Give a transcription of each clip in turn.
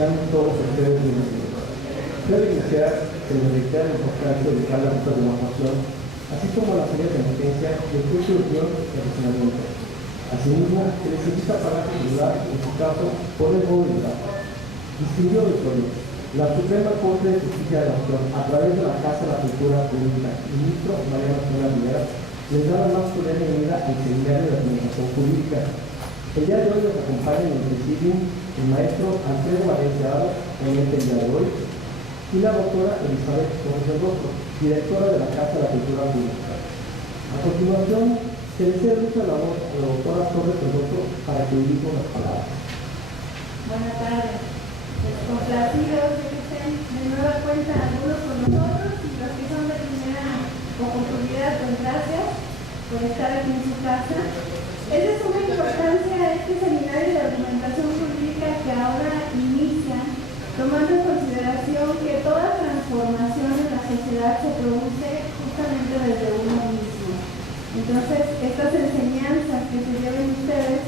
sean todos ustedes bienvenidos. Quiero iniciar en reiterar la importancia de ubicar la ruta de evacuación, así como las áreas de emergencia y el curso de unión y funcionamiento. Asimismo, se necesita para celular, en su caso, por el movilidad. Distinguido auditorio, la Suprema Corte de Justicia de la Nación, a través de la Casa de la Cultura Pública, ministro Mariano Rivera, les da la más solemne medida al Seminario de Administración Jurídica. El día de hoy nos acompaña en el presidium el maestro Alfredo Valenciano, ponente el día de hoy, y la doctora Elizabeth Torres Rostro, directora de la Casa de la Cultura Pública. A continuación, se le cede mucho la voz a la doctora Torres Rostro para que dirija las palabras. Buenas tardes. Complacidos de que estén de nueva cuenta algunos con nosotros y los que son de primera oportunidad, pues gracias por estar aquí en su casa. Es de suma importancia este seminario de argumentación jurídica que ahora inicia, tomando en consideración que toda transformación en la sociedad se produce justamente desde uno mismo. Entonces, estas enseñanzas que se lleven ustedes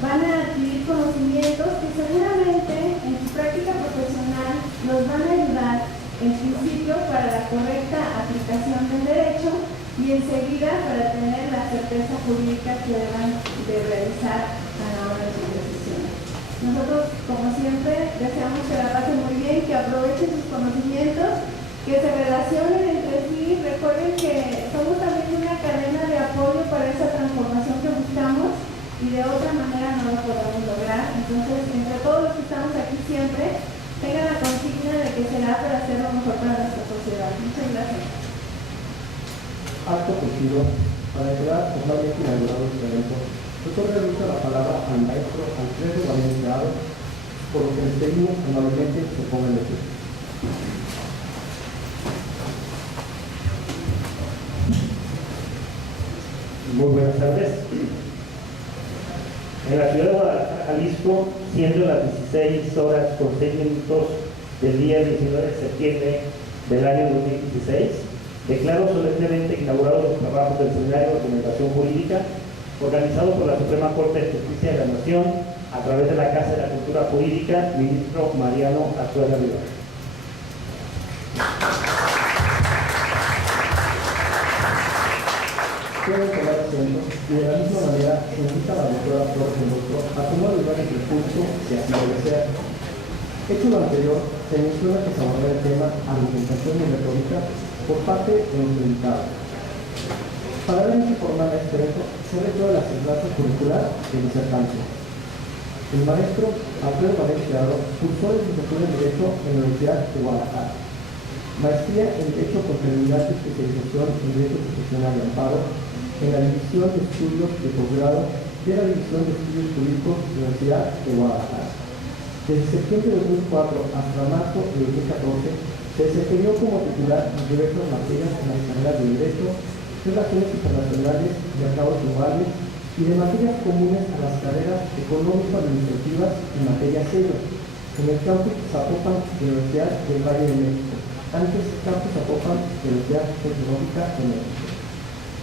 van a adquirir conocimientos que seguramente en su práctica profesional nos van a ayudar en principio para la correcta aplicación del derecho y enseguida para tener la certeza jurídica que deban de realizar a la hora de sus decisiones. Nosotros, como siempre, deseamos que la pasen muy bien, que aprovechen sus conocimientos, que se relacionen entre sí. Recuerden que somos también una cadena de apoyo para esa transformación que buscamos y de otra manera no lo podemos lograr. Entonces, entre todos los que estamos aquí siempre, tengan la consigna de que será para hacer lo mejor para nuestra sociedad. Muchas gracias. Acto seguido, para quedar formalmente inaugurado este evento, doctor realiza la palabra al maestro Alfredo Valenciano, por lo que les pedimos amablemente se pongan de pie. Muy buenas tardes. En la ciudad de Guadalajara, Jalisco, siendo las 16:06 del día 19 de septiembre del año 2016, declaro solemnemente inaugurados los trabajos del Seminario de Argumentación Jurídica, organizado por la Suprema Corte de Justicia de la Nación, a través de la Casa de la Cultura Jurídica, ministro Mariano Rivera. Pueden tomar asiento y de la misma manera se invita a la doctora Torres Rostro a tomar lugar en el curso si así lo desea. Hecho lo anterior, se menciona que se abordará el tema argumentación y retórica por parte de nuestro invitado. Para dar formal a este evento, se requiere la asignatura curricular de disertante. El maestro Alfredo Valenciano cursó licenciatura en Derecho en la Universidad de Guadalajara, maestría en Derecho con terminal de especialización en Derecho Profesional y Amparo en la División de Estudios de Posgrado de la División de Estudios Jurídicos de la Universidad de Guadalajara. Desde septiembre de 2004 hasta marzo de 2014, se desempeñó como titular en diversas materias en las carreras de Derecho, Relaciones Internacionales, Mercados Globales y de materias comunes a las carreras económico-administrativas y materias sello, en el campus Zapopan de la Universidad del Valle de México, antes campus Zapopan de la Universidad Tecnológica de México.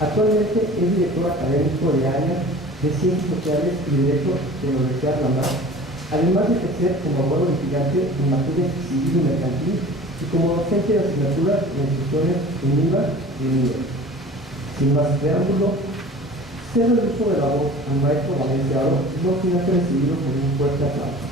Actualmente es director académico de área de Ciencias Sociales y Derecho de la Universidad de La Mar, además de ejercer como abogado litigante en materias civil y mercantil y como docente de asignaturas en instituciones en IVA y en IVA. Sin más preámbulo, cedo el uso de la voz al maestro Valenciano, no sin hacer recibido con un fuerte aplauso.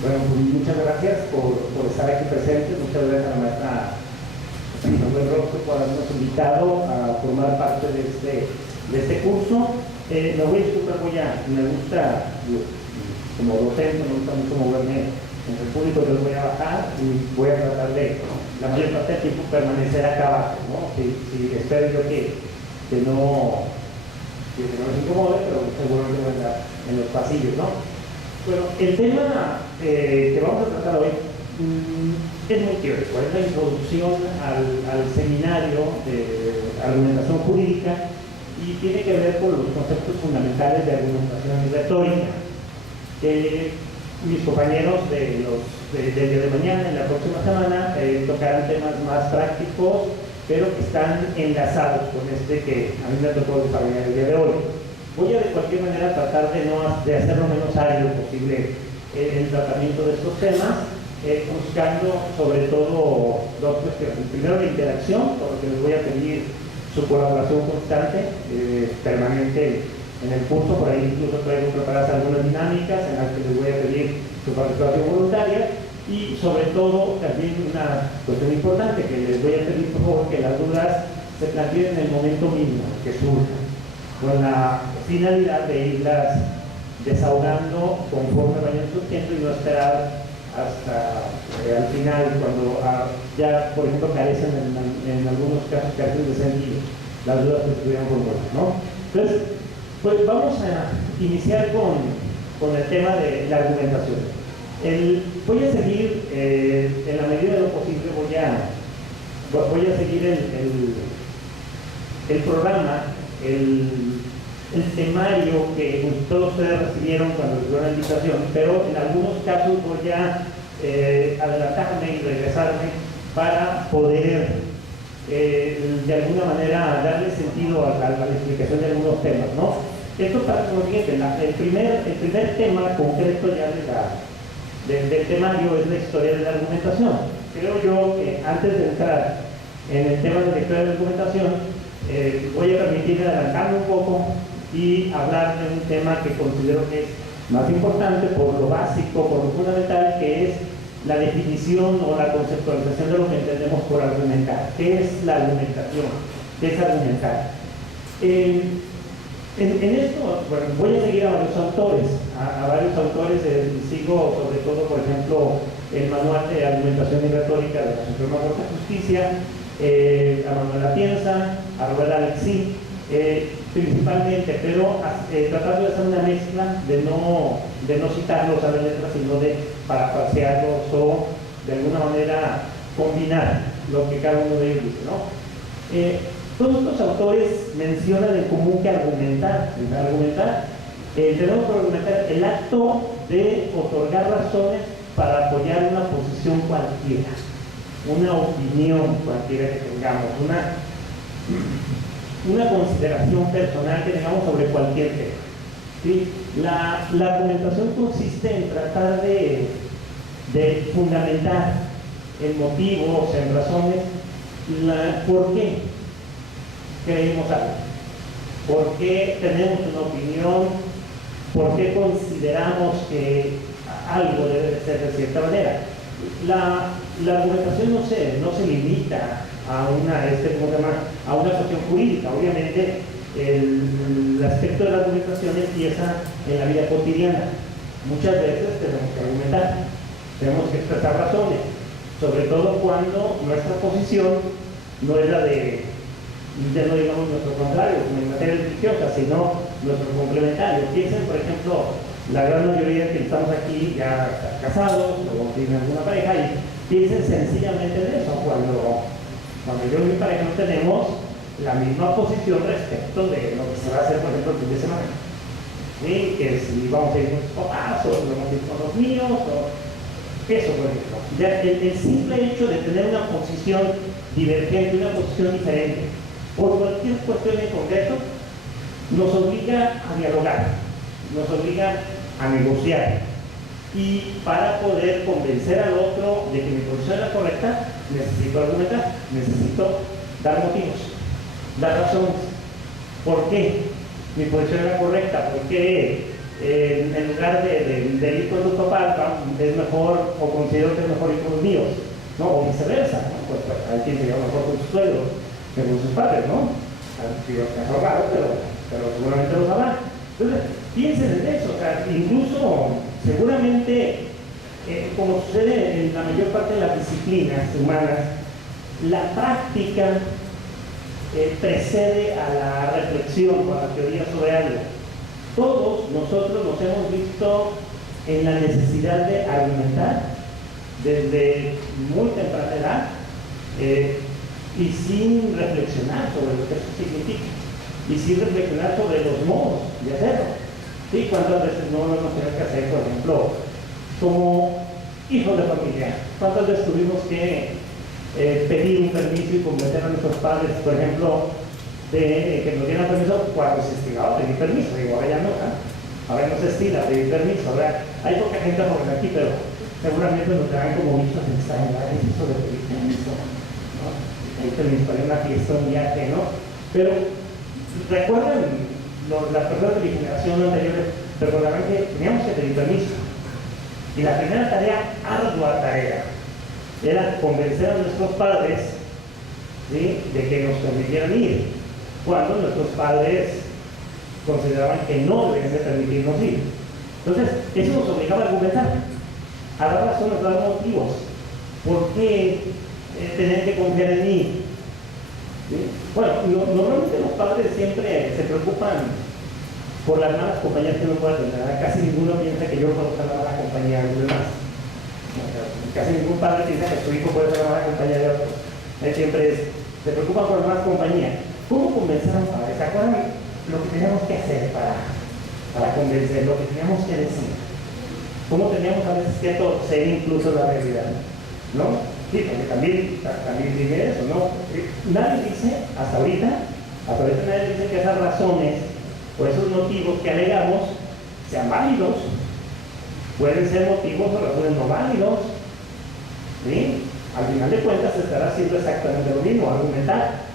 Bueno, muchas gracias por estar aquí presentes. Muchas gracias a la maestra Manuel Rostro por habernos invitado a formar parte de este curso. Me voy a disculpar, me gusta, como docente, me gusta mucho moverme en el público, entonces voy a bajar y voy a tratar de, la mayor parte del tiempo, permanecer acá abajo, ¿no? Espero yo que no les incomode, pero seguro que voy a andar en los pasillos, ¿no? Bueno, el tema que vamos a tratar hoy es muy teórico, es la introducción al seminario de argumentación jurídica y tiene que ver con los conceptos fundamentales de argumentación y retórica. Mis compañeros del día de mañana, en la próxima semana, tocarán temas más prácticos pero que están enlazados con este que a mí me tocó desarrollar el día de hoy. Voy a de cualquier manera tratar de hacer lo menos árido posible el tratamiento de estos temas, buscando sobre todo dos cuestiones. Primero, la interacción, por lo que les voy a pedir su colaboración constante, permanente en el curso. Por ahí incluso traigo preparadas algunas dinámicas en las que les voy a pedir su participación voluntaria, y sobre todo también una cuestión importante que les voy a pedir, por favor, que las dudas se planteen en el momento mínimo que surjan, con la finalidad de irlas desahogando conforme vayan surgiendo y no esperar hasta al final, cuando ya, por ejemplo, carecen en algunos casos carecen de sentido las dudas que estuvieron formular, ¿no? Entonces, pues vamos a iniciar con el tema de la argumentación. Voy a seguir, en la medida de lo posible, voy a seguir el programa, el temario que todos ustedes recibieron cuando recibieron la invitación, pero en algunos casos voy a adelantarme y regresarme para poder de alguna manera darle sentido a la explicación de algunos temas, ¿no? Esto para lo siguiente, el primer tema concreto ya del temario es la historia de la argumentación. Creo yo que antes de entrar en el tema de la historia de la argumentación, voy a permitirme adelantarme un poco y hablar de un tema que considero que es más importante por lo básico, por lo fundamental, que es la definición o la conceptualización de lo que entendemos por argumentar. ¿Qué es la argumentación? ¿Qué es argumentar? En esto, bueno, voy a seguir a varios autores, sigo sobre todo, por ejemplo, el manual de argumentación y retórica de la Suprema Corte de Justicia, a Manuel Atienza, a Robert Alexí, principalmente, pero tratando de hacer una mezcla de no citarlos a la letra, sino de parafrasearlos o de alguna manera combinar lo que cada uno de ellos dice, ¿no? Todos estos autores mencionan en común que argumentar, tenemos que argumentar el acto de otorgar razones para apoyar una posición cualquiera, una opinión cualquiera que tengamos, una consideración personal que tengamos sobre cualquier tema. ¿Sí? La argumentación consiste en tratar de fundamentar en motivos, en razones, por qué creemos algo, por qué tenemos una opinión, por qué consideramos que algo debe ser de cierta manera. La argumentación no se limita a una cuestión jurídica. Obviamente el aspecto de la argumentación empieza en la vida cotidiana. Muchas veces tenemos que argumentar, tenemos que expresar razones, sobre todo cuando nuestra posición no es la de, ya no digamos nuestro contrario, como en materia litigiosa, sino nuestro complementario. Piensen, por ejemplo, la gran mayoría que estamos aquí ya casados o tienen alguna pareja, y piensen sencillamente en eso, cuando yo y mi pareja no tenemos la misma posición respecto de lo que se va a hacer, por ejemplo, el fin de semana. ¿Sí? Que si vamos a ir con los papás, o vamos a ir con los míos, o eso, por ejemplo. Ya el simple hecho de tener una posición divergente, una posición diferente, por cualquier cuestión en concreto, nos obliga a dialogar, nos obliga a negociar. Y para poder convencer al otro de que mi posición es la correcta, necesito argumentar, necesito dar motivos, dar razones. ¿Por qué mi posición es la correcta? ¿Por qué en lugar de ir con tus papás es mejor, o considero que es mejor ir con los míos? ¿No? O viceversa, ¿no? Pues hay quien se lleva mejor con sus suegros que con sus padres, ¿no? Es raro, pero seguramente lo sabrán. Entonces, piensen en eso, o sea, incluso seguramente, como sucede en la mayor parte de las disciplinas humanas, la práctica precede a la reflexión o a la teoría sobre algo. Todos nosotros nos hemos visto en la necesidad de argumentar desde muy temprana edad, y sin reflexionar sobre lo que eso significa, y sin reflexionar sobre los modos de hacerlo. ¿Sí? ¿Cuántas veces no lo hemos tenido que hacer, por ejemplo, como hijos de familia? ¿Cuántas veces tuvimos que pedir un permiso y convencer a nuestros padres, por ejemplo, de que nos dieran permiso cuando se estilaba pedir permiso. Digo, ahora ya no, ¿eh? Ahora no se estila pedir permiso. Ahora hay poca gente joven aquí, pero seguramente nos darán como vistos en esta edad, eso de pedir permiso, ¿no? Pedir permiso para una fiesta, un viaje, ¿no? Pero recuerdan, las personas de mi generación anterior recordarán que teníamos que pedir permiso. Y la primera tarea, ardua tarea, era convencer a nuestros padres, ¿sí?, de que nos permitieran ir, cuando nuestros padres consideraban que no debían de permitirnos ir. Entonces, eso nos obligaba a argumentar, a dar razones, a dar motivos. ¿Por qué tener que confiar en mí? ¿Sí? Bueno, normalmente los padres siempre se preocupan por las malas compañías que uno pueda tener. Casi ninguno piensa que yo puedo ser la mala compañía de los demás. Casi ningún padre piensa que su hijo puede ser la mala compañía de otros. Siempre se preocupan por la mala compañía. ¿Cómo convencer a un padre? ¿Se acuerdan lo que teníamos que hacer para convencer, lo que teníamos que decir? ¿Cómo teníamos a veces que torcer incluso la realidad? ¿No? Sí, porque también dime eso, ¿no? Nadie dice, hasta ahorita nadie dice que esas razones o esos motivos que alegamos sean válidos. Pueden ser motivos o razones no válidos, ¿sí? Al final de cuentas se estará haciendo exactamente lo mismo, argumentar.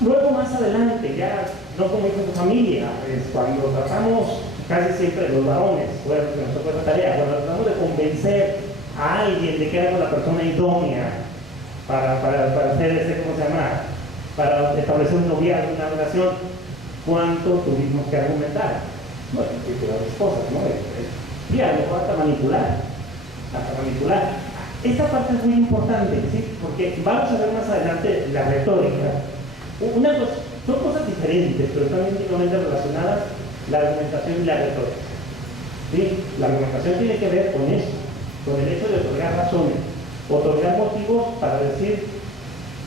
Luego más adelante, ya no como hijos de familia, cuando tratamos casi siempre los varones, bueno, nos tocó esa tarea, cuando tratamos de convencer a alguien de que era la persona idónea para hacer ¿cómo se llama?, para establecer un noviazgo, una relación, ¿cuánto tuvimos que argumentar? Bueno, tipo de las cosas, ¿no? Y a lo mejor hasta manipular. Esta parte es muy importante, ¿sí? Porque vamos a ver más adelante la retórica. Son cosas diferentes, pero también íntimamente relacionadas, la argumentación y la retórica. ¿Sí? La argumentación tiene que ver con eso, con el hecho de otorgar razones, otorgar motivos para decir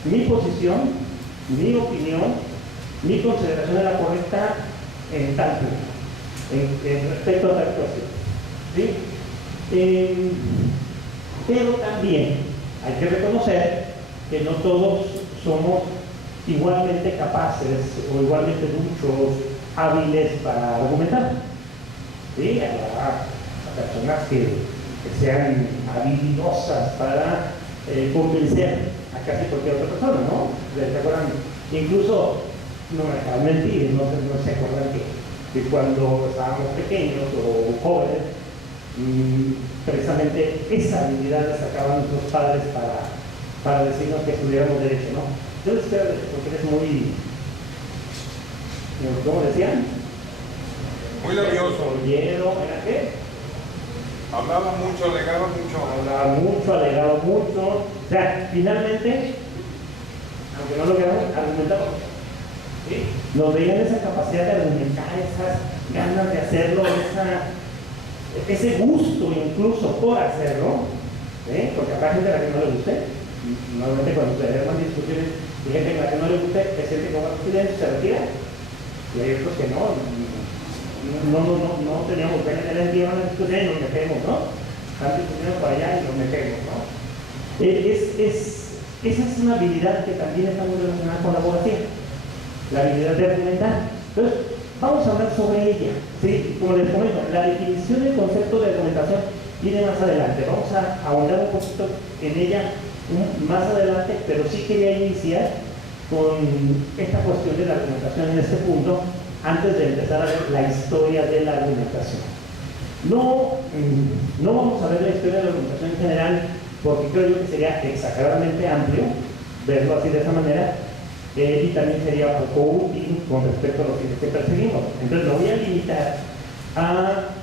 mi posición, mi opinión, mi consideración es la correcta en tal punto, en respecto a tal cuestión. ¿Sí? Pero también hay que reconocer que no todos somos igualmente capaces o igualmente muchos hábiles para argumentar. ¿Sí? Habrá personas que sean habilidosas para convencer a casi cualquier otra persona, ¿no? ¿Se acuerdan? Incluso, no me dejan mentir, no se acuerdan que cuando estábamos pequeños o jóvenes, precisamente esa habilidad la sacaban nuestros padres para decirnos que estudiáramos derecho, ¿no? Yo les estoy porque eres muy, ¿cómo decían? Muy nervioso. ¿Era qué? Hablaba mucho, alegaba mucho. O sea, finalmente, aunque no lo queramos, argumentamos. ¿Sí? Nos veían esa capacidad de argumentar, esas ganas de hacerlo, ese gusto incluso por hacerlo, ¿sí? Porque habrá gente a la que no le guste. Normalmente cuando se dan discusiones y gente a la que no le guste, es gente que va a estudiar se retira. Y hay otros que no teníamos que tener el día en la discusión y nos metemos, ¿no? Antes discutimos para allá y nos metemos, ¿no? Esa es una habilidad que también está muy relacionada con la abogacía, la habilidad de argumentar. Entonces, vamos a hablar sobre ella, ¿sí? Como les comento, la definición del concepto de argumentación viene más adelante. Vamos a ahondar un poquito en ella más adelante, pero sí quería iniciar con esta cuestión de la argumentación en este punto, antes de empezar a ver la historia de la argumentación. No vamos a ver la historia de la argumentación en general, porque creo yo que sería exageradamente amplio verlo así de esa manera, y también sería poco útil con respecto a lo que perseguimos. Entonces lo voy a limitar a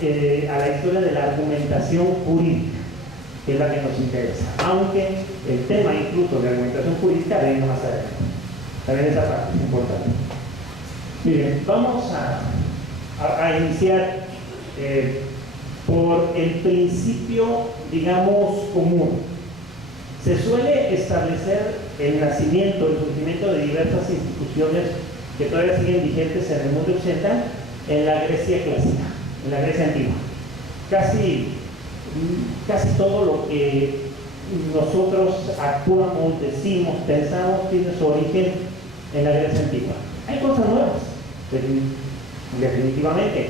la historia de la argumentación jurídica, que es la que nos interesa, aunque el tema incluso de argumentación jurídica viene más adelante. También esa parte es importante. Miren, vamos a iniciar por el principio, digamos, común. Se suele establecer el nacimiento, el surgimiento de diversas instituciones que todavía siguen vigentes en el mundo occidental en la Grecia clásica, en la Grecia antigua. Casi todo lo que nosotros actuamos, decimos, pensamos, tiene su origen en la Grecia antigua. Hay cosas nuevas, definitivamente,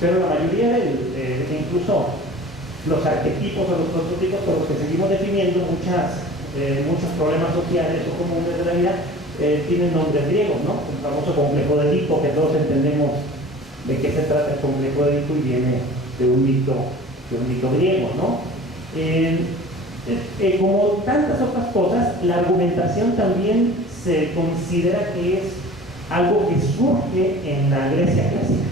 pero la mayoría incluso los arquetipos o los prototipos por los que seguimos definiendo muchos problemas sociales o comunes de la vida tienen nombres griegos, ¿no? El famoso complejo de Edipo, que todos entendemos de qué se trata el complejo de Edipo y viene de un mito griego, ¿no? Como tantas otras cosas, la argumentación también se considera que es algo que surge en la Grecia clásica,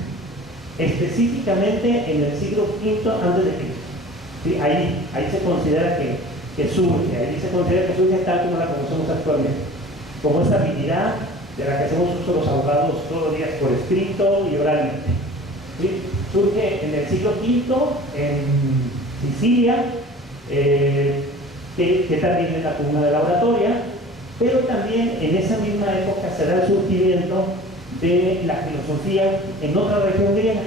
específicamente en el siglo V a.C. ¿Sí? Ahí se considera que surge tal como la conocemos actualmente, como esa habilidad de la que hacemos uso los abogados todos los días por escrito y oralmente. ¿Sí? Surge en el siglo V en Sicilia, que también es la comuna de la oratoria, pero también en esa misma época se da el surgimiento de la filosofía en otra región griega,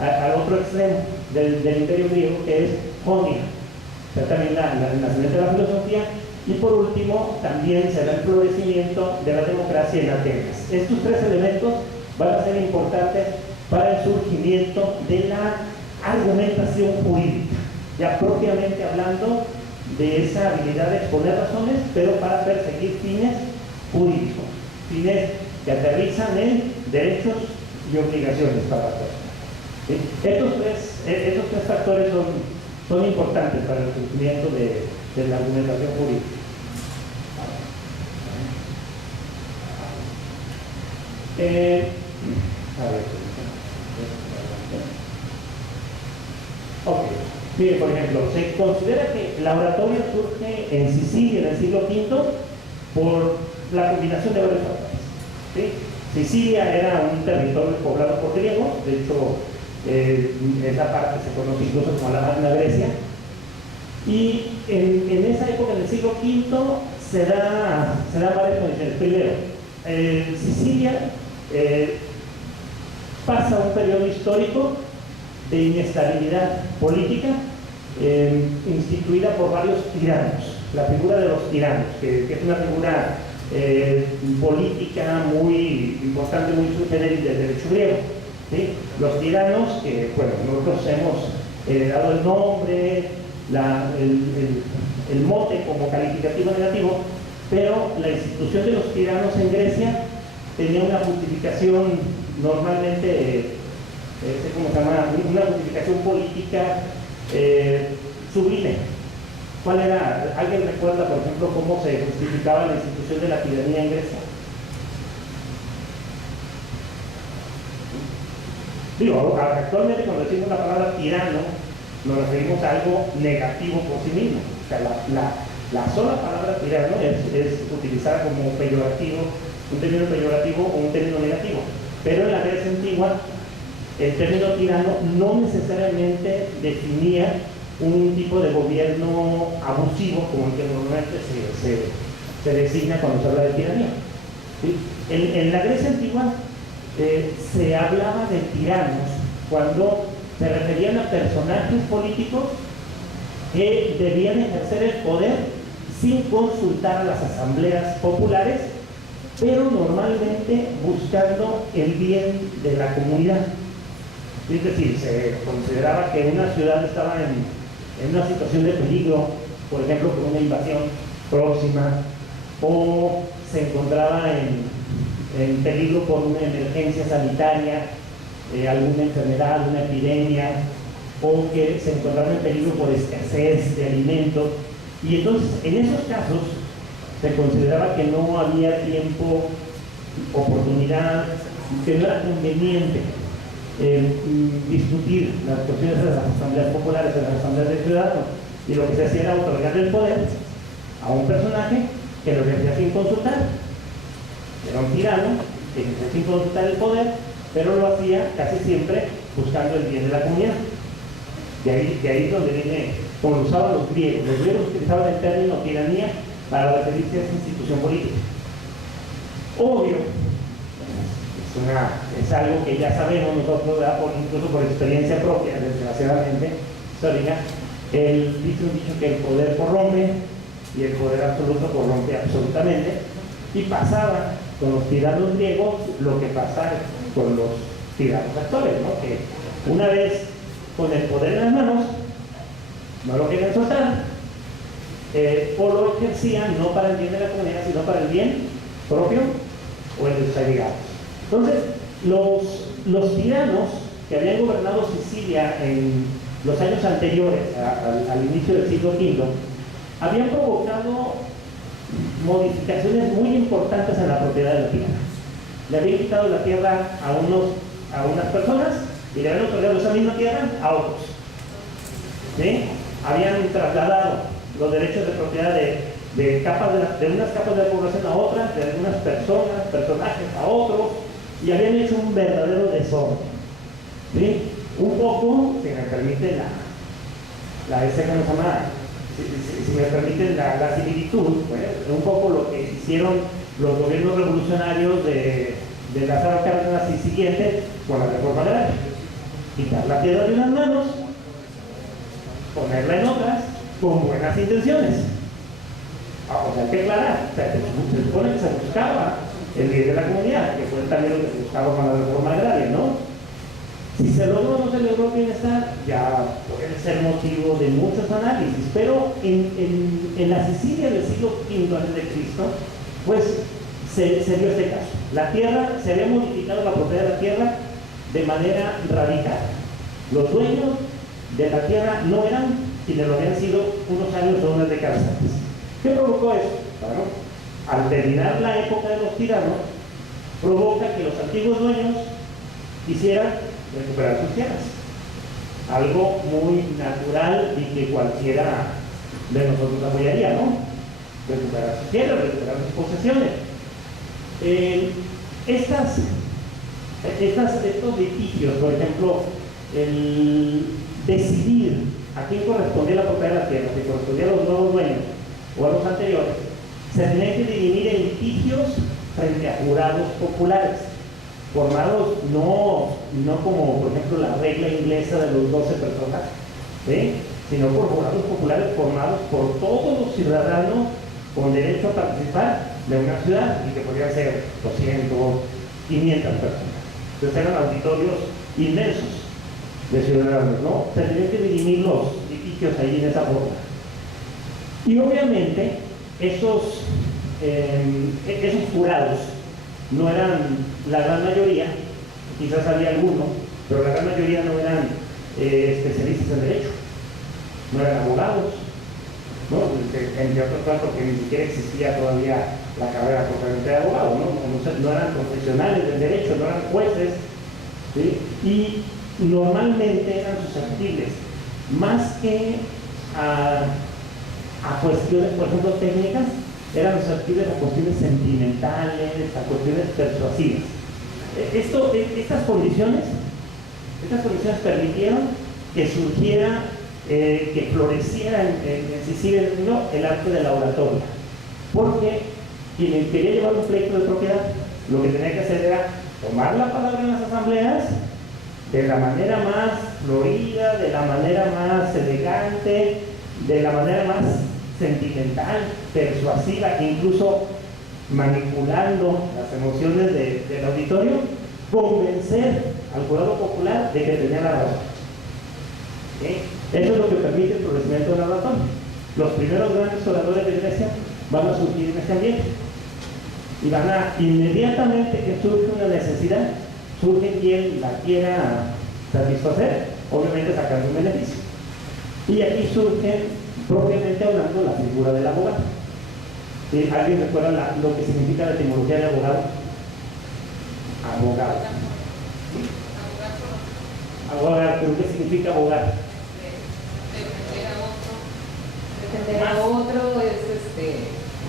al otro extremo del imperio griego, que es Jonia. O sea, también el nacimiento de la filosofía, y por último también se da el florecimiento de la democracia en Atenas. Estos tres elementos van a ser importantes para el surgimiento de la argumentación jurídica, ya propiamente hablando de esa habilidad de exponer razones, pero para perseguir fines jurídicos, fines que aterrizan en derechos y obligaciones para la persona. ¿Sí? Estos tres factores son importantes para el surgimiento de la argumentación jurídica. Ok. Mire, por ejemplo, se considera que la oratoria surge en Sicilia en el siglo V por la combinación de varios factores. ¿Sí? Sicilia era un territorio poblado por griegos, de hecho, esa parte se conoce incluso como la Magna Grecia, y en esa época, en el siglo V, se dan varias condiciones. Primero, Sicilia pasa un periodo histórico de inestabilidad política instituida por varios tiranos. La figura de los tiranos, que es una figura política muy importante, muy subgénérica del derecho griego. ¿Sí? Los tiranos, que bueno, nosotros hemos dado el nombre, el mote como calificativo negativo, pero la institución de los tiranos en Grecia tenía una justificación normalmente, ¿cómo se llama? Una justificación política sublime. ¿Cuál era? ¿Alguien recuerda, por ejemplo, cómo se justificaba la institución de la tiranía en Grecia? Digo, actualmente cuando decimos la palabra tirano, nos referimos a algo negativo por sí mismo. O sea, la sola palabra tirano es utilizada como peyorativo, un término peyorativo o un término negativo. Pero en la Grecia antigua, el término tirano no necesariamente definía un tipo de gobierno abusivo como el que normalmente se designa cuando se habla de tiranía. ¿Sí? En la Grecia antigua se hablaba de tiranos cuando se referían a personajes políticos que debían ejercer el poder sin consultar a las asambleas populares, pero normalmente buscando el bien de la comunidad. Es decir, se consideraba que una ciudad estaba en una situación de peligro, por ejemplo, por una invasión próxima, o se encontraba en peligro por una emergencia sanitaria, alguna enfermedad, una epidemia, o que se encontraba en peligro por escasez de alimentos. Y entonces, en esos casos, se consideraba que no había tiempo, oportunidad, que no era conveniente discutir las cuestiones de las asambleas populares, de las asambleas de ciudadanos, y lo que se hacía era otorgarle el poder a un personaje que lo ejercía sin consultar. Era un tirano que ejercía sin consultar el poder, pero lo hacía casi siempre buscando el bien de la comunidad. De ahí es donde viene, como lo usaban los griegos. Los griegos utilizaban el término tiranía para referirse a esa institución política. Obvio, es algo que ya sabemos nosotros, incluso por experiencia propia, desgraciadamente histórica, Dice un dicho que el poder corrompe y el poder absoluto corrompe absolutamente, y pasaba con los tiranos griegos lo que pasa con los tiranos actuales, ¿no? Que una vez con el poder en las manos, no lo querían soltar, o lo ejercían no para el bien de la comunidad, sino para el bien propio o el de sus allegados. Entonces, los tiranos que habían gobernado Sicilia en los años anteriores al inicio del siglo V, habían provocado modificaciones muy importantes en la propiedad de la tierra. Le habían quitado la tierra a unas personas y le habían otorgado esa misma tierra a otros. ¿Sí? Habían trasladado los derechos de propiedad de unas capas de la población a otras, de algunas personajes a otros, y habían hecho un verdadero desorden. ¿Sí? Un poco, si me permite si me permiten la similitud, bueno, un poco lo que hicieron los gobiernos revolucionarios de Lázaro Cárdenas y siguiente con la reforma agraria. Quitar la tierra de unas manos, ponerla en otras, con buenas intenciones. O sea, hay que aclarar, se supone que se buscaba el bien de la comunidad, que fue también lo que se buscaba con la reforma agraria, ¿no? Si se logró o no se logró el bienestar, ya puede ser motivo de muchos análisis, pero en la Sicilia del siglo V a.C., pues se dio este caso. La tierra, se había modificado la propiedad de la tierra de manera radical. Los dueños de la tierra no eran quienes lo habían sido unos años o unas décadas antes. ¿Qué provocó eso? Bueno, al terminar la época de los tiranos, provoca que los antiguos dueños quisieran recuperar sus tierras. Algo muy natural y que cualquiera de nosotros apoyaría, ¿no? Recuperar sus tierras, recuperar sus posesiones. Estos litigios, por ejemplo, el decidir a quién correspondía la propiedad de la tierra, si correspondía a los nuevos dueños o a los anteriores, se tenía que dividir en litigios frente a jurados populares, formados no como por ejemplo la regla inglesa de los 12 personas, ¿sí? Sino por jurados populares formados por todos los ciudadanos con derecho a participar de una ciudad, y que podrían ser 200, 500 personas. Entonces eran auditorios inmensos de ciudadanos, ¿no? Se tenían que dividir los litigios ahí en esa forma. Y obviamente esos jurados no eran la gran mayoría, quizás había algunos, pero la gran mayoría no eran especialistas en derecho, no eran abogados, ¿no? Entre otras cosas, porque ni siquiera existía todavía la carrera propiamente de abogado, no eran profesionales del derecho, no eran jueces, ¿sí? Y normalmente eran susceptibles, más que a cuestiones, por ejemplo, técnicas, eran susceptibles a cuestiones sentimentales, a cuestiones persuasivas. Estas condiciones permitieron que surgiera, que floreciera en Sicilia el arte de la oratoria, porque quien quería llevar un pleito de propiedad, lo que tenía que hacer era tomar la palabra en las asambleas de la manera más florida, de la manera más elegante, de la manera más sentimental, persuasiva, incluso manipulando las emociones del auditorio, convencer al jurado popular de que tenía la razón. ¿Sí? Eso es lo que permite el florecimiento de la razón. Los primeros grandes oradores de Grecia van a surgir en este ambiente y van a, inmediatamente que surge una necesidad, surge quien la quiera satisfacer, obviamente sacando un beneficio. Y aquí surge, propiamente hablando, la figura del abogado. ¿Sí? ¿Alguien recuerda lo que significa la etimología de abogado? Abogado. Abogar, ¿pero qué significa abogar? Defender a otro es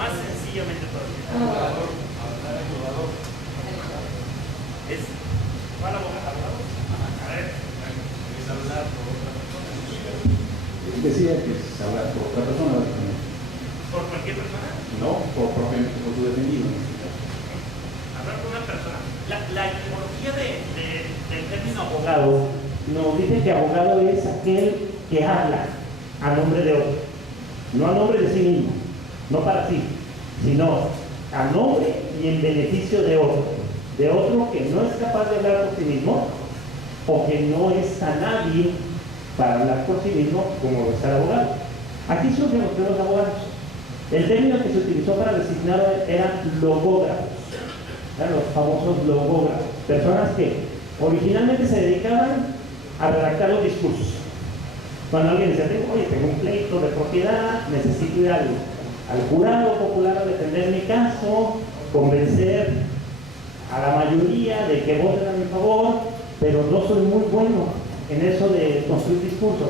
Más sencillamente para es ¿cuál abogado? A ver. Es hablar por otra persona. Decía que es hablar por otra persona, básicamente. ¿Por cualquier persona? No, propiamente por tu defendido. Hablar con una persona. La etimología del término abogado nos dice que abogado es aquel que habla a nombre de otro, no a nombre de sí mismo, no para sí, sino a nombre y en beneficio de otro que no es capaz de hablar por sí mismo o que no es tan hábil para hablar por sí mismo como lo es el abogado. Aquí surgen los primeros abogados. El término que se utilizó para designar eran logógrafos, eran los famosos logógrafos, personas que originalmente se dedicaban a redactar los discursos. Cuando alguien dice, oye, tengo un pleito de propiedad, necesito ir al jurado popular a defender mi caso, convencer a la mayoría de que voten a mi favor, pero no soy muy bueno en eso de construir discursos.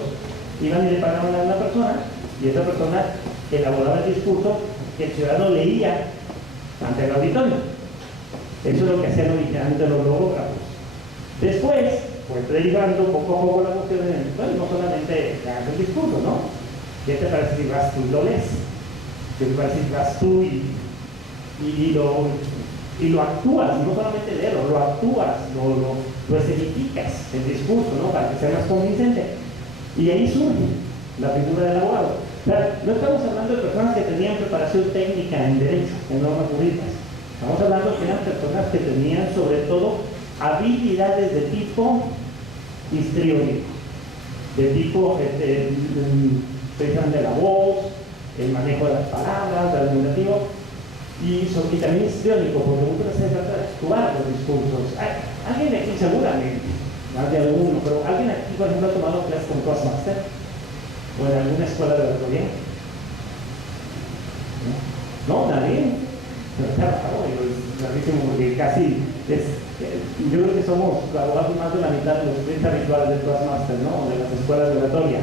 Iban y le pagaban a una persona, y esa persona elaboraba el discurso que el ciudadano leía ante el auditorio. Eso es lo que hacían originalmente los logógrafos. Después, pues derivando poco a poco la cuestión, bueno, no solamente hagas el discurso, ¿no? ¿Qué te parece si vas tú y lo lees? ¿Qué te parece si vas tú y lo actúas? No solamente leerlo, lo actúas, lo escenificas el discurso, ¿no? Para que sea más convincente. Y ahí surge la figura del abogado. O sea, no estamos hablando de personas que tenían preparación técnica en derecho, en normas jurídicas. Estamos hablando que eran personas que tenían sobre todo habilidades de tipo histriónico, de tipo de la voz, el manejo de las palabras, del argumentativo, y también histriónico, porque muchas veces se trata de actuar los discursos. Alguien aquí, seguramente, más de alguno, pero alguien aquí, por ejemplo, ha tomado clases con Toastmaster o en alguna escuela de oratoria. ¿No? ¿Nadie? Pero claro, es rarísimo porque casi yo creo que somos abogados más de la mitad de los estudiantes habituales de Toastmaster, ¿no? De las escuelas de oratoria.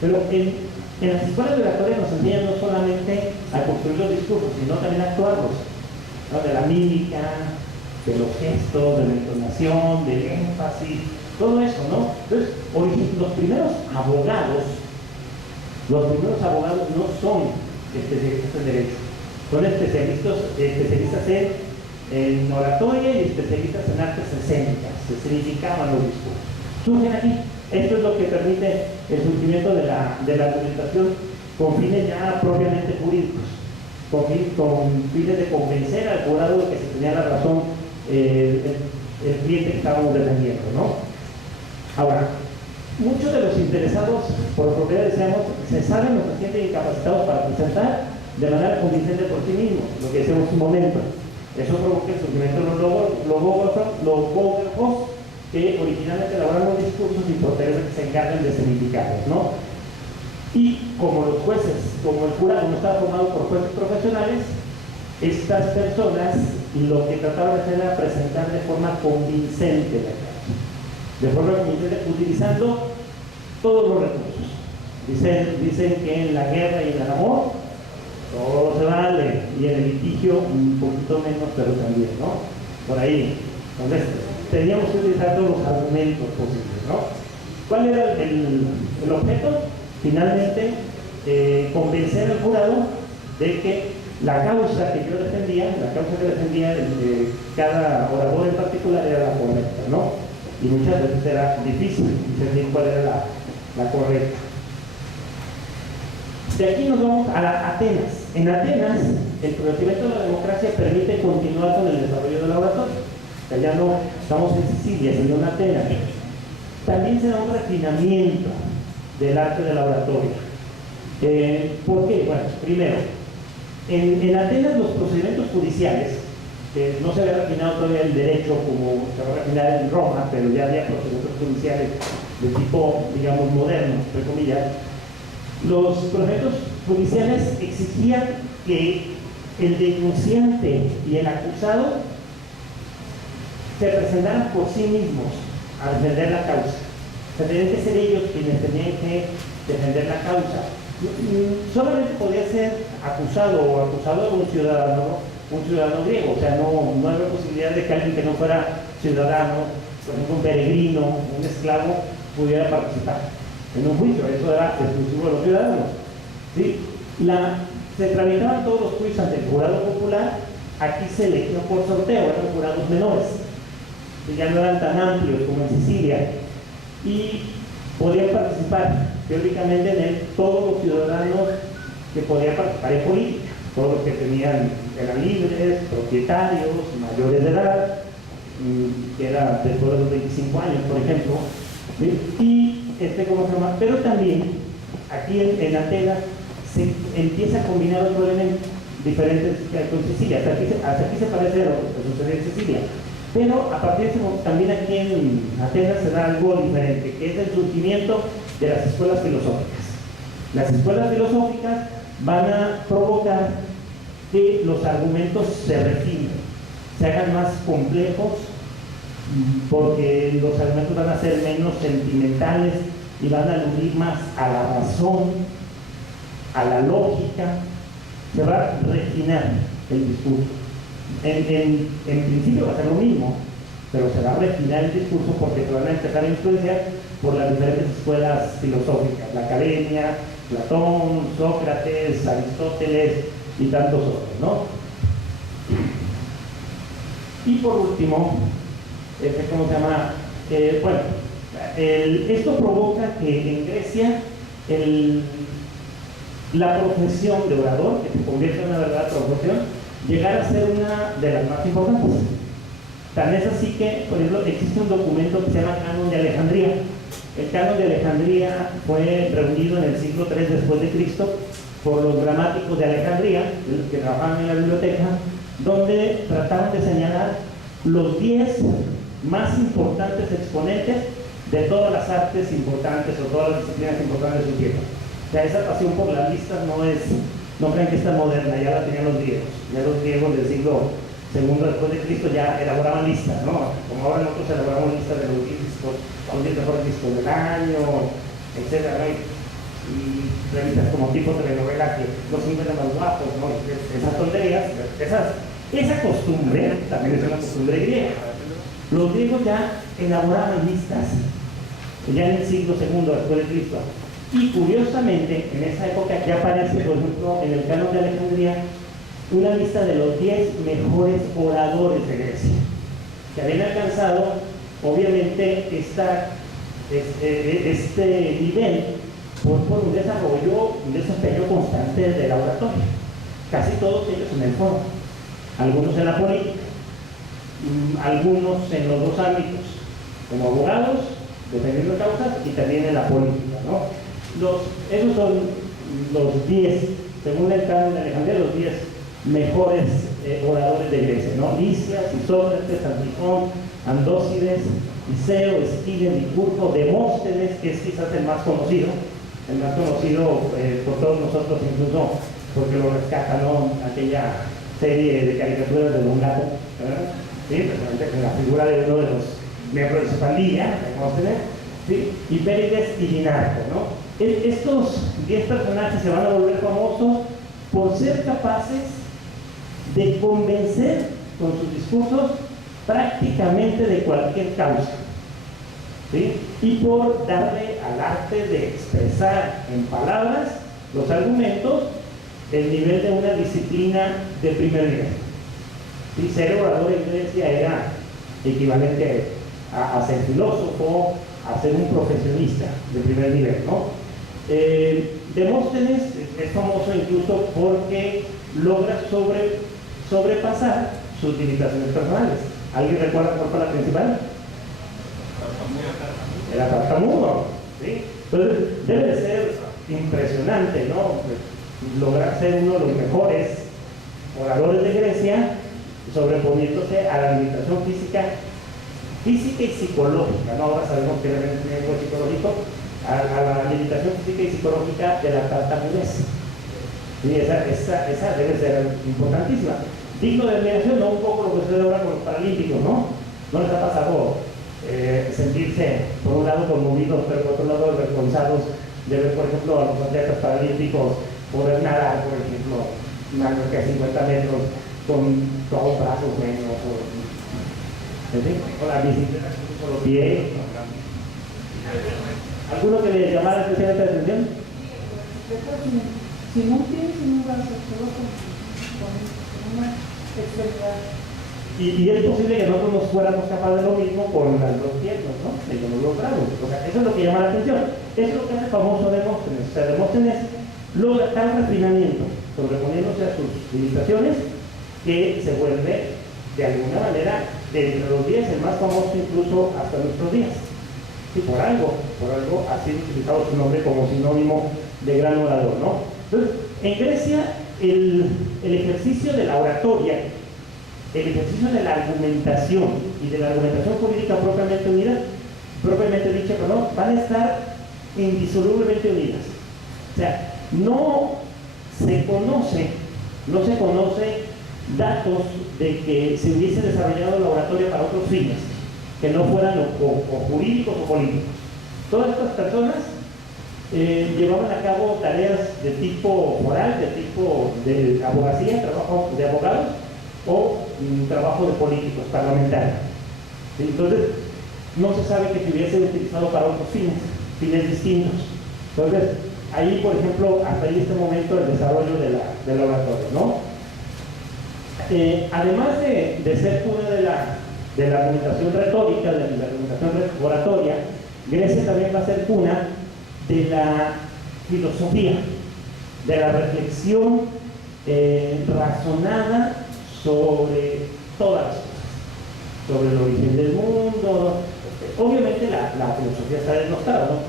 Pero en las escuelas de oratoria nos enseñan no solamente a construir los discursos, sino también a actuarlos, ¿no? De la mímica, de los gestos, de la entonación, del énfasis, todo eso, ¿no? Entonces, los primeros abogados no son especialistas en derecho, son especialistas en oratoria y especialistas en artes escénicas, se escenificaban los discursos. Surgen aquí. Esto es lo que permite el surgimiento de la argumentación con fines ya propiamente jurídicos, con fines de convencer al jurado de que se tenía la razón el cliente que estábamos defendiendo, ¿no? Ahora, muchos de los interesados por propiedad, decíamos, se saben o se sienten incapacitados para presentar de manera convincente por sí mismos, lo que decíamos un momento. Eso provoca el surgimiento de los logógrafos, que originalmente elaboran los discursos y posteriormente se encargan de escenificarlos, ¿no? Y como los jueces, como el jurado no estaba formado por jueces profesionales, estas personas lo que trataban de hacer era presentar de forma convincente la causa, de forma convincente, utilizando todos los recursos. Dicen que en la guerra y en el amor todo se vale, y en el litigio un poquito menos, pero también, ¿no? Por ahí. Entonces, teníamos que utilizar todos los argumentos posibles, ¿no? ¿Cuál era el objeto? Finalmente, convencer al jurado de que la causa que defendía cada orador en particular era la correcta, ¿no? Y muchas veces era difícil discernir cuál era la correcta. De aquí nos vamos a Atenas. En Atenas, el conocimiento de la democracia permite continuar con el desarrollo de la oratoria. O sea, ya no estamos en Sicilia, sino en Atenas. También se da un refinamiento del arte de la oratoria. ¿Por qué? Bueno, primero, en Atenas los procedimientos judiciales, no se había refinado todavía el derecho como se va a refinar en Roma, pero ya había procedimientos judiciales de tipo, digamos, moderno, entre comillas. Los procedimientos judiciales exigían que el denunciante y el acusado se presentaran por sí mismos a defender la causa. O sea, tenían que ser ellos quienes tenían que defender la causa. Solamente podía ser acusado o acusado de un ciudadano griego. O sea, no había posibilidad de que alguien que no fuera ciudadano, por ejemplo un peregrino, un esclavo, pudiera participar en un juicio. Eso era exclusivo de los ciudadanos, ¿sí? Se tramitaban todos los juicios ante el jurado popular. Aquí se eligió por sorteo, eran jurados menores, que ya no eran tan amplios como en Sicilia, y podían participar teóricamente en él todos los ciudadanos que podían participar en política, todos los que eran libres, propietarios, mayores de edad, que era después de los 25 años, por ejemplo, ¿sí? Y ¿cómo se llama? Pero también aquí en Atenas se empieza a combinar otro elemento diferente con Sicilia. Hasta aquí se parece a lo que sucede en Sicilia. Pero a partir de ese momento, también aquí en Atenas se da algo diferente, que es el surgimiento de las escuelas filosóficas. Las escuelas filosóficas van a provocar que los argumentos se refinen, se hagan más complejos, porque los argumentos van a ser menos sentimentales y van a aludir más a la razón, a la lógica. Se va a refinar el discurso. En principio va a ser lo mismo, pero se va a refinar el discurso porque se van a empezar a influenciar por las diferentes escuelas filosóficas, la academia, Platón, Sócrates, Aristóteles y tantos otros, ¿no? Y por último, ¿cómo se llama? Esto provoca que en Grecia la profesión de orador, que se convierte en una verdadera profesión, llegara a ser una de las más importantes. Tan es así que, por ejemplo, existe un documento que se llama Canon de Alejandría. El Canon de Alejandría fue reunido en el siglo III después de Cristo por los gramáticos de Alejandría, que trabajaban en la biblioteca, donde trataban de señalar los 10 más importantes exponentes de todas las artes importantes o todas las disciplinas importantes de su tiempo. O sea, esa pasión por las listas no crean que está moderna, ya la tenían los griegos. Ya los griegos del siglo II después de Cristo ya elaboraban listas, ¿no? Como ahora nosotros elaboramos listas de los 10 mejores discos del año, etcétera, ¿no? Y revistas como tipo telenovela que los 50 más guapos, ¿no? Esas tonterías, esa costumbre también es una costumbre griega. Los griegos ya elaboraban listas, ya en el siglo II después de Cristo. Y curiosamente, en esa época ya aparece, por ejemplo, en el Canon de Alejandría, una lista de los 10 mejores oradores de Grecia, que habían alcanzado, obviamente, este nivel por un desempeño constante de la oratoria. Casi todos ellos en el foro, algunos en la política, algunos en los dos ámbitos, como abogados, defendiendo causas, y también en la política, ¿no? Esos son los 10, según el Canon de Alejandría, los 10 mejores oradores de Grecia, ¿no? Lisias, Sócrates, Antifón, Andócides, Iseo, Esquilo, Licurgo, Demóstenes, que es quizás el más conocido por todos nosotros, incluso porque lo rescata, ¿no? Aquella serie de caricaturas de Longato, ¿verdad? Sí, precisamente con la figura de uno de los miembros de su pandilla, Demóstenes, ¿sí? Hipérides y Dinarco, ¿no? Estos 10 personajes se van a volver famosos por ser capaces de convencer con sus discursos prácticamente de cualquier causa, ¿sí? Y por darle al arte de expresar en palabras los argumentos el nivel de una disciplina de primer nivel. ¿Sí? Ser orador en Grecia era equivalente a ser filósofo, a ser un profesionista de primer nivel, ¿no? Demóstenes es famoso incluso porque logra sobrepasar sus limitaciones personales. ¿Alguien recuerda cuál fue la principal? Era tartamudo, ¿sí? Entonces debe de ser impresionante, ¿no? Lograr ser uno de los mejores oradores de Grecia, sobreponiéndose a la limitación física y psicológica, ¿no? Ahora sabemos que debe tener algo psicológico, a la limitación física y psicológica de la tartamudez. Y esa debe ser importantísima. Digno de admiración, ¿no? Un poco lo que sucede ahora con los paralímpicos, ¿no? No les ha pasado sentirse, por un lado, conmovidos, pero por otro lado, avergonzados de ver, por ejemplo, a los atletas paralímpicos poder nadar, por ejemplo, una que a 50 metros con 2 brazos menos, o la bicicleta con un solo pie. ¿Alguno que le llamara especialmente la atención? Si no tienes un brazo, solo con una extremidad, Y es posible que nosotros nos fuéramos capaces de lo mismo con las dos piernas, ¿no? De los dos brazos. O sea, eso es lo que llama la atención. Eso es lo que hace famoso Demóstenes. O sea, Demóstenes logra tal refinamiento, sobreponiéndose a sus limitaciones, que se vuelve, de alguna manera, de entre los 10, el más famoso incluso hasta nuestros días. Y por algo ha sido utilizado su nombre como sinónimo de gran orador, ¿no? Entonces, en Grecia, el ejercicio de la oratoria, el ejercicio de la argumentación y de la argumentación política propiamente dicha, van a estar indisolublemente unidas. O sea, no se conoce datos de que se hubiese desarrollado la oratoria para otros fines, que no fueran o jurídicos o políticos. Todas estas personas llevaban a cabo tareas de tipo moral, de tipo de abogacía, trabajo de abogados o trabajo de políticos, parlamentarios. Entonces, no se sabe que se hubiese utilizado para otros fines distintos. Entonces, ahí, por ejemplo, hasta ahí este momento el desarrollo de la oratoria, ¿no? Además de ser una de la argumentación retórica, de la argumentación oratoria, Grecia también va a ser cuna de la filosofía, de la reflexión razonada sobre todas las cosas, sobre el origen del mundo. Obviamente la filosofía está denostada, ¿no?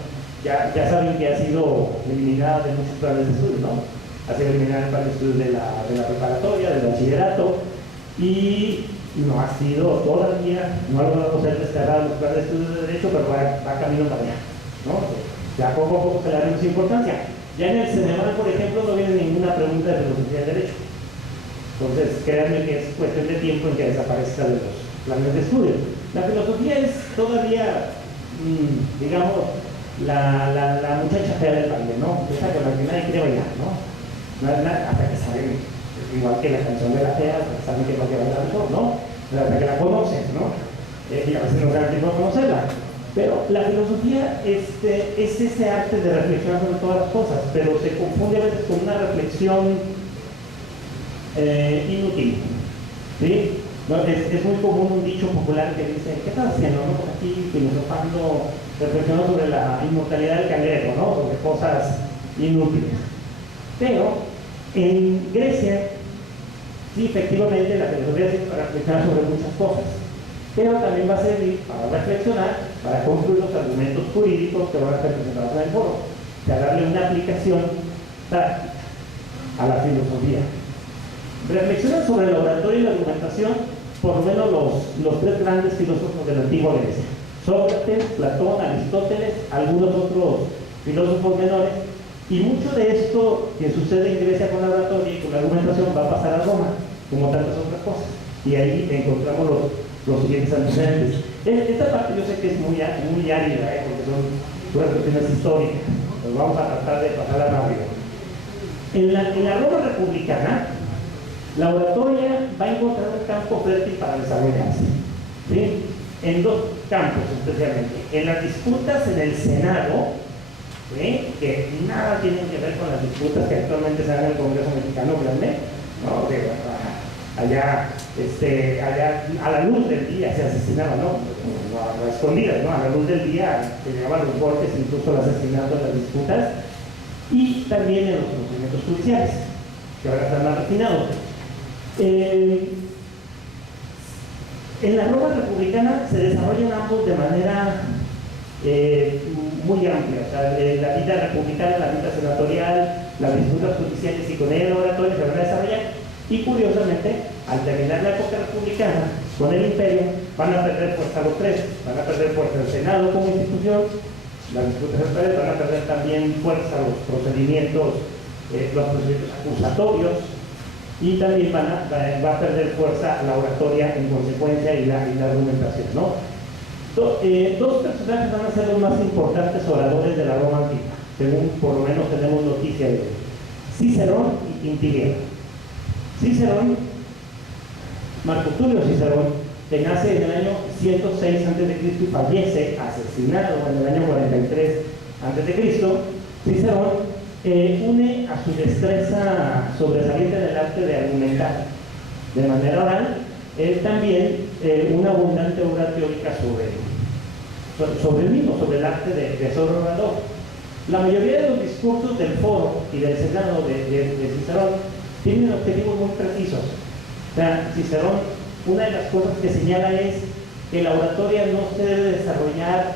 Ya saben que ha sido eliminada de muchos planes de estudio, ¿no? Ha sido eliminada el plan de estudio de la preparatoria, del bachillerato, y no ha sido todavía, no ha logrado ser desterrado los planes de estudio de derecho, pero va camino para allá, ¿no? Ya poco a poco se le da mucha importancia. Ya en el CENEMAL, por ejemplo, no viene ninguna pregunta de filosofía del derecho. Entonces, créanme que es cuestión de tiempo en que desaparezca de los planes de estudio. La filosofía es todavía, digamos, la muchacha fea del baile, ¿no? Esa con la que nadie quiere bailar, ¿no? Hasta que saben, igual que la canción de la fea, hasta que saben que no quiere bailar mejor, ¿no? Hasta que la conocen, ¿no? Y a veces no saben tiempo de conocerla. Pero la filosofía es ese arte de reflexionar sobre todas las cosas, pero se confunde a veces con una reflexión inútil, ¿sí? No, es muy común un dicho popular que dice: ¿qué estás haciendo? ¿No? Por aquí filosofando, reflexionando sobre la inmortalidad del cangrejo, ¿no? Sobre cosas inútiles. Pero en Grecia, sí, efectivamente, la filosofía sirve para reflexionar sobre muchas cosas, pero también va a servir para reflexionar, para construir los argumentos jurídicos que van a ser presentados en el foro, o sea, darle una aplicación práctica a la filosofía. Reflexionan sobre la oratoria y la argumentación por lo menos los tres grandes filósofos de la antigua Grecia: Sócrates, Platón, Aristóteles, algunos otros filósofos menores. Y mucho de esto que sucede en Grecia con la oratoria y con la argumentación va a pasar a Roma, como tantas otras cosas. Y ahí encontramos los siguientes antecedentes. Esta parte yo sé que es muy árida, porque son puras cuestiones históricas. Pues vamos a tratar de pasarla rápido. En la Roma republicana, la oratoria va a encontrar un campo fértil para desarrollarse, ¿sí? En dos campos especialmente: en las disputas en el Senado, ¿sí? Que nada tienen que ver con las disputas que actualmente se dan en el Congreso mexicano, grande, ¿no? Allá a la luz del día se asesinaba, ¿no? A escondidas, ¿no? A la luz del día se llevaban los golpes, incluso el asesinato en las disputas, y también en los procedimientos judiciales, que ahora están más refinados. En la Roma republicana se desarrollan ambos de manera muy amplia. O sea, la vida republicana, la vida senatorial, las disputas judiciales y con ella la oratoria se van a desarrollar. Y curiosamente, al terminar la época republicana, con el imperio, van a perder fuerza los tres. Van a perder fuerza el Senado como institución, las disputas senatoriales, van a perder también fuerza los procedimientos acusatorios, y también va a perder fuerza la oratoria en consecuencia y la argumentación, ¿no? Dos personajes van a ser los más importantes oradores de la Roma antigua, según por lo menos tenemos noticia de ellos: Cicerón y Quintiliano. Cicerón, Marco Tulio Cicerón, que nace en el año 106 a.C. y fallece asesinado en el año 43 a.C. Cicerón une a su destreza sobresaliente en el arte de argumentar de manera oral también una abundante obra teórica sobre el mismo, sobre el arte de ser orador. La mayoría de los discursos del foro y del Senado de Cicerón tienen objetivos muy precisos. O sea, Cicerón, una de las cosas que señala es que la oratoria no se debe desarrollar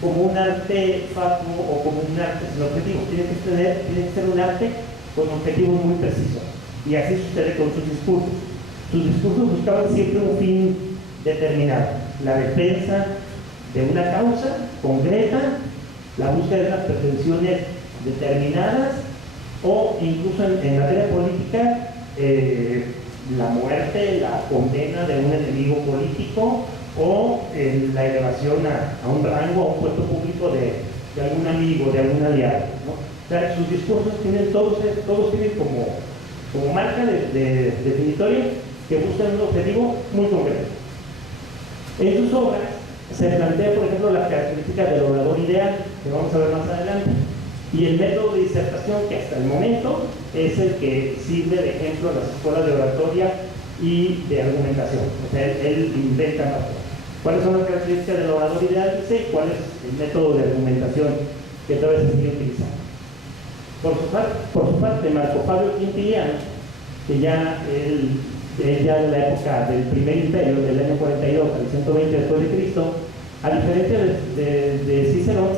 como un arte fatuo o como un arte sin objetivo. Tiene que ser un arte con objetivos muy precisos. Y así sucede con sus discursos. Sus discursos buscaban siempre un fin determinado: la defensa de una causa concreta, la búsqueda de unas pretensiones determinadas, o incluso en materia política, la muerte, la condena de un enemigo político, o la elevación a un rango, a un puesto público de algún amigo, de algún aliado, ¿no? O sea, sus discursos tienen todos tienen como marca definitoria que buscan un objetivo muy concreto. En sus obras se plantea, por ejemplo, las características del orador ideal, que vamos a ver más adelante, y el método de disertación, que hasta el momento es el que sirve de ejemplo a las escuelas de oratoria y de argumentación. O sea, él inventa más. ¿Cuáles son las características del orador ideal? Dice, ¿cuál es el método de argumentación que todavía se sigue utilizando? Por su parte, Marco Fabio Quintiliano, que ya en la época del primer imperio, del año 42 al 120 después de Cristo, a diferencia de Cicerón,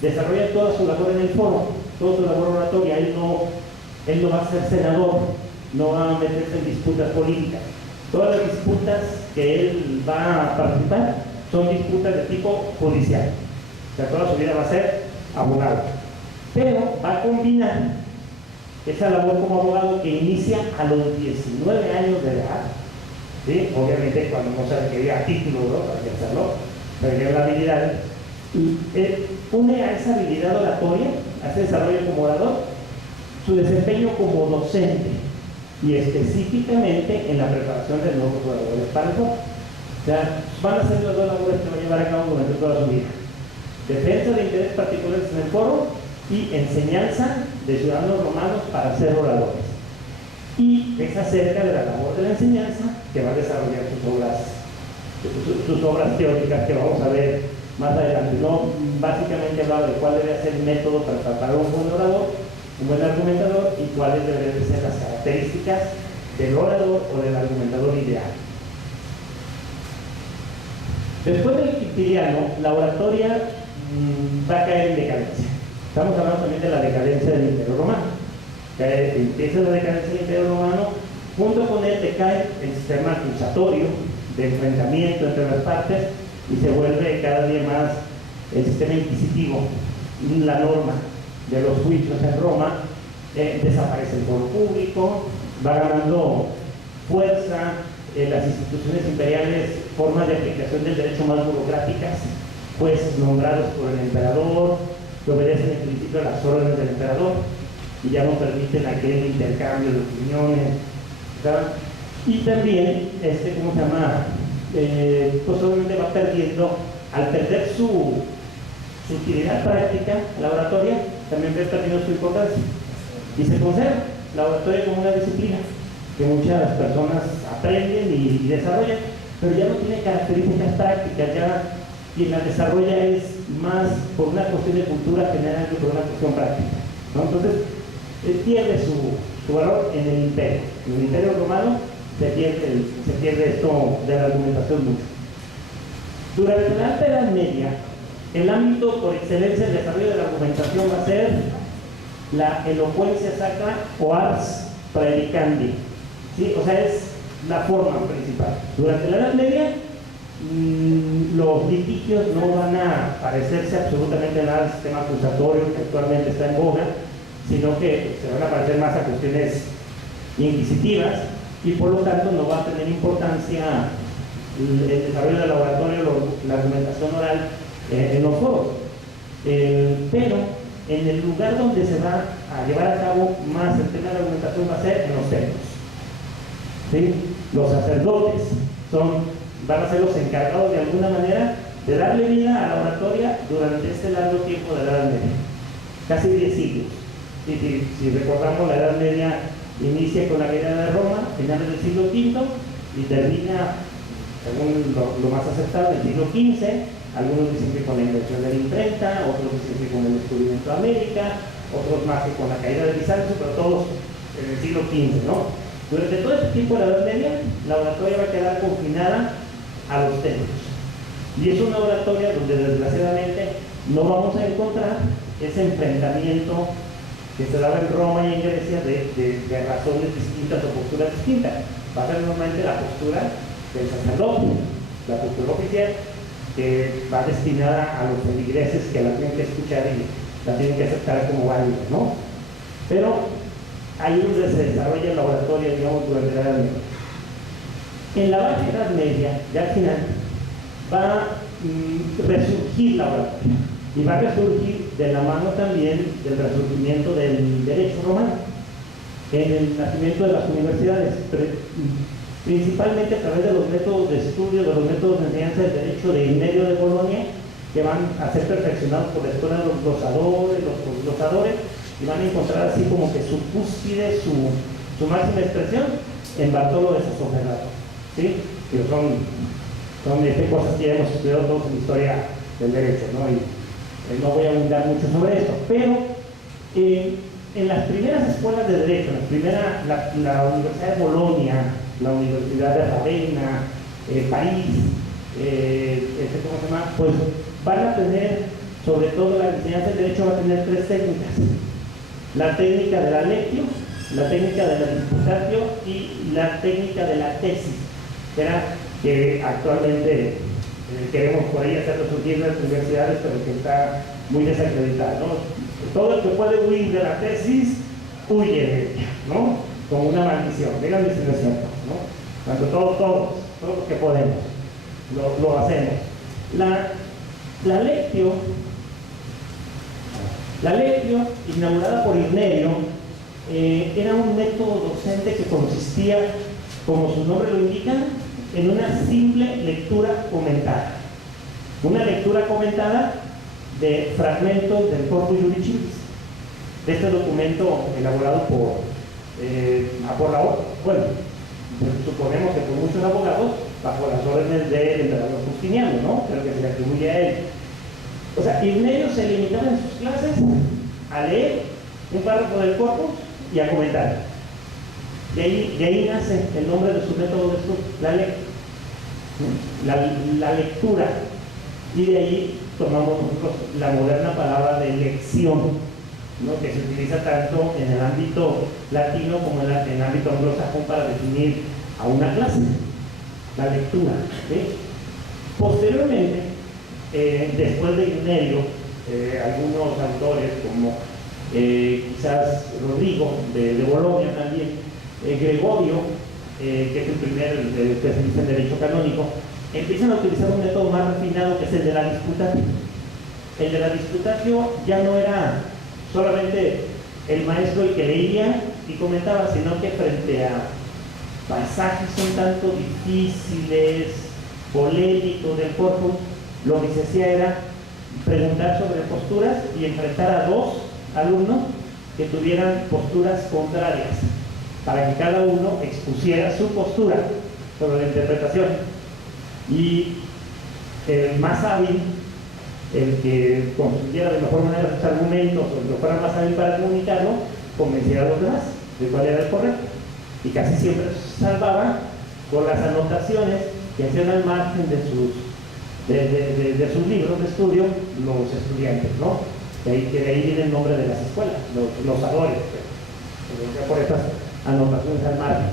desarrolla toda su labor en el foro, toda su labor oratoria. Él no va a ser senador, no va a meterse en disputas políticas. Todas las disputas que él va a participar son disputas de tipo judicial. O sea, toda su vida va a ser abogado. Pero va a combinar esa labor como abogado que inicia a los 19 años de edad, ¿sí? Obviamente cuando no se requería título, ¿no?, para hacerlo, se requería la habilidad, y une a esa habilidad oratoria, a ese desarrollo como orador, su desempeño como docente, y específicamente en la preparación de nuevos oradores para el foro. O sea, van a ser las dos labores que va a llevar a cabo durante toda su vida: defensa de intereses particulares en el foro y enseñanza de ciudadanos romanos para ser oradores. Y es acerca de la labor de la enseñanza que va a desarrollar sus obras teóricas, que vamos a ver más adelante. No, básicamente hablaba de cuál debe ser el método para preparar un buen orador, un buen argumentador, y cuáles deberían ser las características del orador o del argumentador ideal. Después del Quintiliano, la oratoria va a caer en decadencia. Estamos hablando también de la decadencia del Imperio Romano. Empieza la decadencia del Imperio Romano, junto con él decae el sistema acusatorio de enfrentamiento entre las partes, y se vuelve cada día más el sistema inquisitivo, la norma de los juicios en Roma. Desaparece el foro público, va ganando fuerza las instituciones imperiales, formas de aplicación del derecho más burocráticas, jueces nombrados por el emperador, que obedecen en principio a las órdenes del emperador y ya no permiten aquel intercambio de opiniones, ¿verdad? Y también, ¿cómo se llama? Pues obviamente va perdiendo, al perder su utilidad práctica, la oratoria, también va perdiendo su importancia. Y se conserva la oratoria como una disciplina que muchas personas aprenden y desarrollan, pero ya no tiene características prácticas. Ya quien la desarrolla es más por una cuestión de cultura general que por una cuestión práctica, ¿no? Entonces, pierde su valor en el imperio. En el Imperio Romano se pierde esto de la argumentación mucho. Durante la Alta Edad Media, el ámbito por excelencia del desarrollo de la argumentación va a ser la elocuencia sacra o ars praedicandi, ¿sí? O sea, es la forma principal. Durante la Edad Media, los litigios no van a parecerse absolutamente nada al sistema acusatorio que actualmente está en boga, sino que se van a parecer más a cuestiones inquisitivas, y por lo tanto no va a tener importancia el desarrollo de la oratoria, la argumentación oral en los foros. Pero en el lugar donde se va a llevar a cabo más el tema de la argumentación va a ser en los templos, ¿sí? Los sacerdotes van a ser los encargados de alguna manera de darle vida a la oratoria durante este largo tiempo de la Edad Media, casi 10 siglos. Si recordamos, la Edad Media inicia con la caída de Roma, finales del siglo V, y termina según lo más aceptado, el siglo XV. Algunos dicen que con la invención de la imprenta, otros dicen que con el descubrimiento de América, otros más que con la caída de Bizancio, pero todos en el siglo XV, ¿no? Durante todo este tiempo de la Edad Media, la oratoria va a quedar confinada a los templos. Y es una oratoria donde desgraciadamente no vamos a encontrar ese enfrentamiento que se daba en Roma y en Grecia de razones distintas o posturas distintas. Va a ser normalmente la postura del sacerdote, la postura oficial, que va destinada a los feligreses que la tienen que escuchar y la tienen que aceptar como válida, ¿no? Pero ahí es donde se desarrolla la oratoria, digamos, durante la Edad Media. En la Baja Edad Media, ya al final, va a resurgir la oratoria. Y va a resurgir de la mano también del resurgimiento del derecho romano, en el nacimiento de las universidades, principalmente a través de los métodos de estudio, de los métodos de enseñanza del derecho de Ignazio de Bolonia, que van a ser perfeccionados por la escuela de los glosadores, los glosadores, y van a encontrar así como que su cúspide, su máxima expresión en Bartolo de Sassoferrato, ¿sí? Que son cosas que ya hemos estudiado todos en la historia del derecho, ¿no? Y no voy a abundar mucho sobre esto, pero en las primeras escuelas de derecho, la Universidad de Bolonia, la Universidad de Ravenna, París, ¿cómo se llama? Pues van a tener, sobre todo la enseñanza del derecho va a tener tres técnicas: la técnica de la lectio, la técnica de la disputatio y la técnica de la tesis, que actualmente queremos por ahí hacer resurgir en las universidades, pero que está muy desacreditada, ¿no? Todo el que puede huir de la tesis, huye de ella, ¿no? Como una maldición, díganme si no es cierto, ¿no? Tanto todos los que podemos, lo hacemos. La lectio, inaugurada por Ignazio, era un método docente que consistía, como su nombre lo indica, en una simple lectura comentada. Una lectura comentada de fragmentos del Corpus Juris Civilis, de este documento elaborado suponemos que por muchos abogados, bajo las órdenes del emperador Justiniano, ¿no? Pero que se le atribuye a él. O sea, Ignazio se limitaba en sus clases a leer un párrafo del Corpus y a comentar. De ahí nace el nombre de su método de estudio, la lectura. Y de ahí tomamos nosotros la moderna palabra de lección, ¿no? Que se utiliza tanto en el ámbito latino como en el ámbito anglosajón para definir a una clase, la lectura, ¿sí? Posteriormente, después de Ignazio, algunos autores como quizás Rodrigo de Bolonia también, Gregorio, que es el primer especialista en derecho canónico, empiezan a utilizar un método más refinado, que es el de la disputatio. El de la disputatio ya no era solamente el maestro el que leía y comentaba, sino que frente a pasajes un tanto difíciles, polémicos del corpus, lo que se hacía era preguntar sobre posturas y enfrentar a dos alumnos que tuvieran posturas contrarias, para que cada uno expusiera su postura sobre la interpretación. Y el más hábil, el que construyera de mejor manera sus argumentos, o el que fuera más hábil para comunicarlo, convenciera a los demás de cuál era el correcto. Y casi siempre se salvaba con las anotaciones que hacían al margen de sus libros de estudio los estudiantes, ¿no? De ahí viene el nombre de las escuelas, los adores, por estas anotaciones al margen.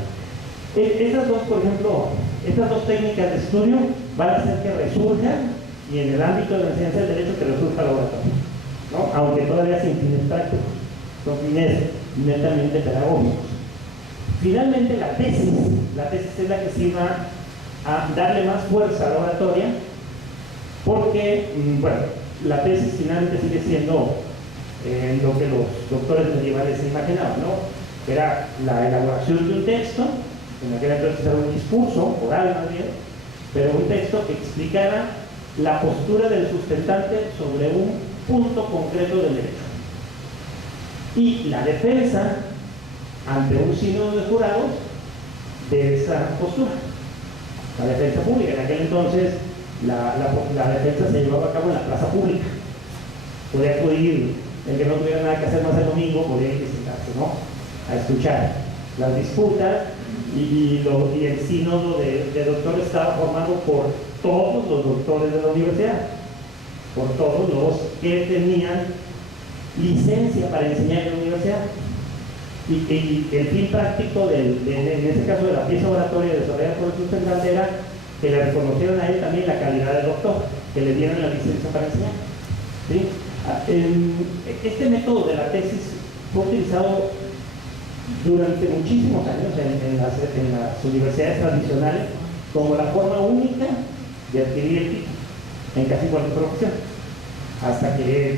Estas dos, por ejemplo, estas dos técnicas de estudio van a hacer que resurjan, y en el ámbito de la enseñanza del derecho que resurja la oratoria, ¿no? Aunque todavía sin fines prácticos, son fines netamente pedagógicos. Finalmente, la tesis es la que sí va a darle más fuerza a la oratoria, porque, bueno, la tesis finalmente sigue siendo lo que los doctores medievales se imaginaban, ¿no? Era la elaboración de un texto, en aquel entonces era un discurso, oral más bien, pero un texto que explicara la postura del sustentante sobre un punto concreto del derecho. Y la defensa ante un sínodo de jurados de esa postura. la defensa pública. En aquel entonces la defensa se llevaba a cabo en la plaza pública. Podía acudir el que no tuviera nada que hacer más el domingo, podía ir a sentarse, ¿no?, a escuchar las disputas, y el sínodo de doctores estaba formado por todos los doctores de la universidad, por todos los que tenían licencia para enseñar en la universidad. Y el fin práctico, en este caso de la pieza oratoria desarrollada por el sustentante, era que le reconocieran a él también la calidad de doctor, que le dieran la licencia para enseñar. ¿Sí? Este método de la tesis fue utilizado durante muchísimos años en las universidades tradicionales como la forma única de adquirir el título en casi cualquier profesión, hasta que